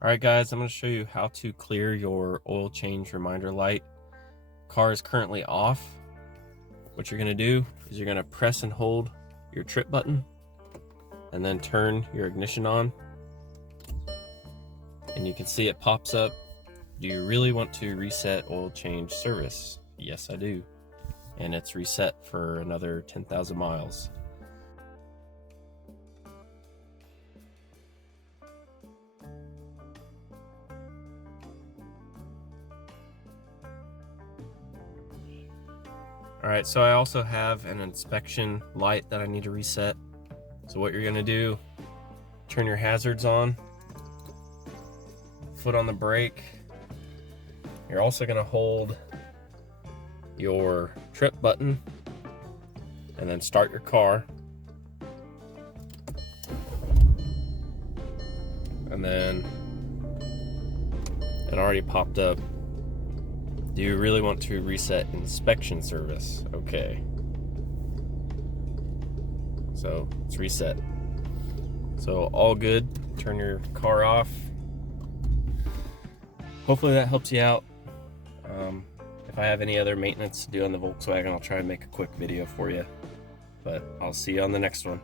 Alright guys, I'm going to show you how to clear your oil change reminder light. Car is currently off. What you're going to do is you're going to press and hold your trip button and then turn your ignition on. And you can see it pops up. Do you really want to reset oil change service? Yes, I do. And it's reset for another 10,000 miles. Alright, so I also have an inspection light that I need to reset. So what you're going to do, turn your hazards on, foot on the brake. You're also going to hold your trip button and then start your car. And then it already popped up. Do you really want to reset inspection service? Okay. So it's reset. So all good. Turn your car off. Hopefully that helps you out. If I have any other maintenance to do on the Volkswagen, I'll try and make a quick video for you. But I'll see you on the next one.